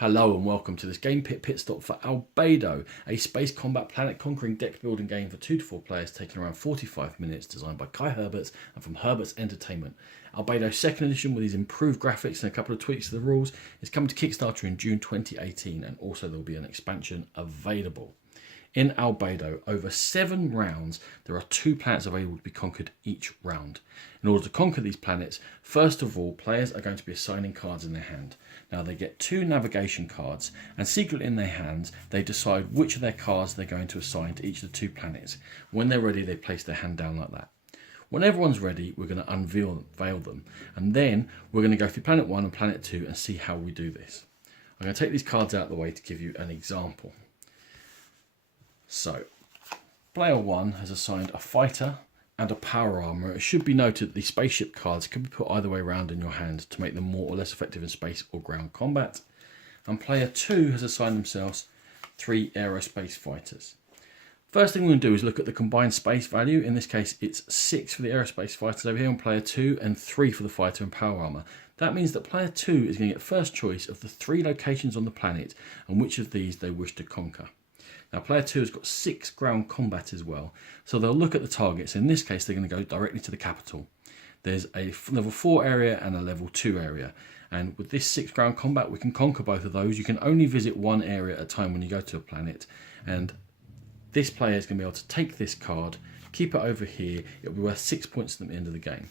Hello and welcome to this Game Pit stop for Albedo, a space combat planet conquering deck building game for 2 to 4 players taking around 45 minutes, designed by Kai Herberts and from Herberts Entertainment. Albedo's second edition with these improved graphics and a couple of tweaks to the rules is coming to Kickstarter in June 2018, and also there will be an expansion available. In Albedo, over 7 rounds, there are 2 planets available to be conquered each round. In order to conquer these planets, first of all, players are going to be assigning cards in their hand. Now they get 2 navigation cards, and secretly in their hands, they decide which of their cards they're going to assign to each of the 2 planets. When they're ready, they place their hand down like that. When everyone's ready, we're going to unveil them, and then we're going to go through Planet 1 and Planet 2 and see how we do this. I'm going to take these cards out of the way to give you an example. So, player 1 has assigned a fighter and a power armor. It should be noted that the spaceship cards can be put either way around in your hand to make them more or less effective in space or ground combat. And player 2 has assigned themselves 3 aerospace fighters. First thing we're going to do is look at the combined space value. In this case, it's 6 for the aerospace fighters over here on player 2 and 3 for the fighter and power armor. That means that player 2 is going to get first choice of the 3 locations on the planet and which of these they wish to conquer. Now player 2 has got 6 ground combat as well, so they'll look at the targets. In this case, they're going to go directly to the capital. There's a level 4 area and a level 2 area, and with this 6 ground combat we can conquer both of those. You can only visit one area at a time when you go to a planet, and this player is going to be able to take this card, keep it over here. It'll be worth 6 points at the end of the game.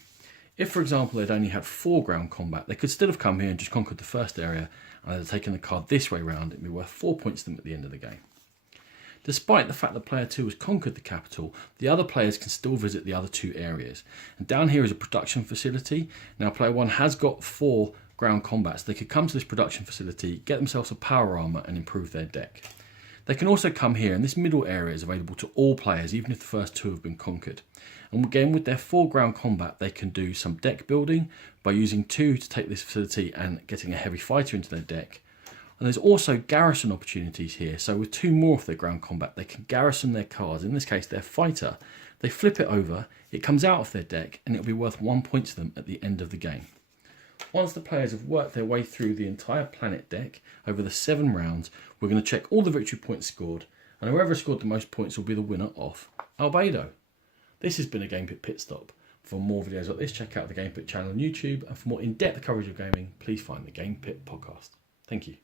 If, for example, they'd only had 4 ground combat, they could still have come here and just conquered the first area, and they'd have taken the card this way round. It'd be worth 4 points to them at the end of the game. Despite the fact that player 2 has conquered the capital, the other players can still visit the other 2 areas. And down here is a production facility. Now player 1 has got 4 ground combats. They could come to this production facility, get themselves a power armor and improve their deck. They can also come here, and this middle area is available to all players, even if the first 2 have been conquered. And again, with their 4 ground combat, they can do some deck building by using 2 to take this facility and getting a heavy fighter into their deck. And there's also garrison opportunities here. So with 2 more of their ground combat, they can garrison their cards. In this case, their fighter. They flip it over, it comes out of their deck, and it'll be worth 1 point to them at the end of the game. Once the players have worked their way through the entire planet deck over the 7 rounds, we're going to check all the victory points scored, and whoever scored the most points will be the winner of Albedo. This has been a Game Pit Stop. For more videos like this, check out the Game Pit channel on YouTube, and for more in-depth coverage of gaming, please find the Game Pit podcast. Thank you.